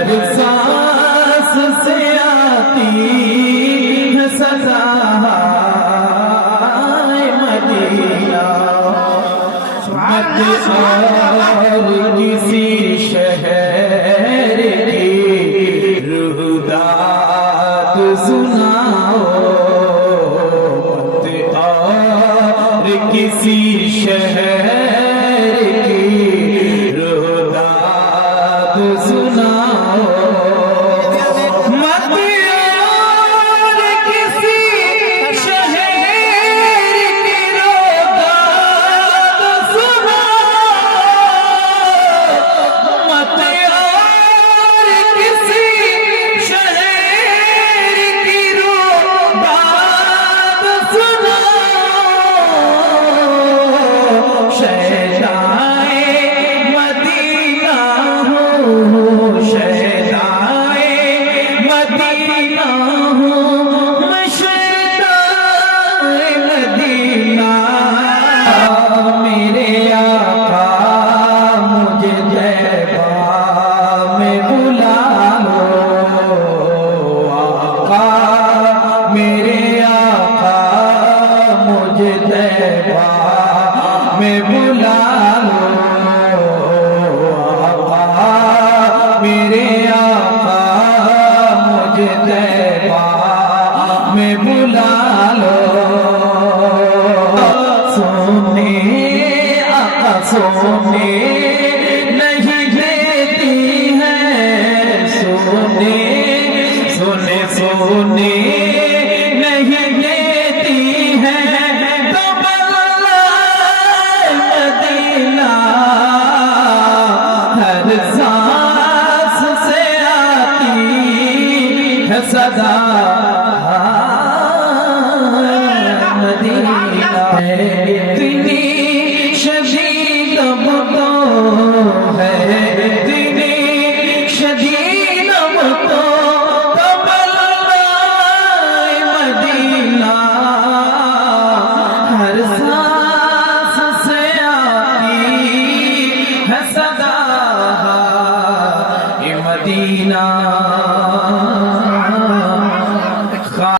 ہر سانس سے آتی ہے صدا مدینہ مت اور کسی شہر کی روح داد سناؤ مت اور کسی شہر کی روح داد سناؤ مت اور کسی شہر کی روح داد سناؤ مت اور کسی شہر کی روح داد سناؤ شہدائے مدینہ ہوں شہدائے مدینہ ہوں میں شہدائے مدینہ میرے آقا مجھے طیبہ میں بلا لو آقا میرے آقا مجھے طیبہ میں بلا لو آقا میرے آقا مجھے طیبہ میں بلا لو سونے آقا سونے نہیں دیتی ہے سونے سونے سونے نہیں دیتی ہے تو بلائے مدینہ ہر سانس سے آتی ہے صدا مدینہ اتنی شدید اب تو ہے اتنی شدید اب تو بلائے مدینہ ہر سانس سے آتی ہے صدا مدینہ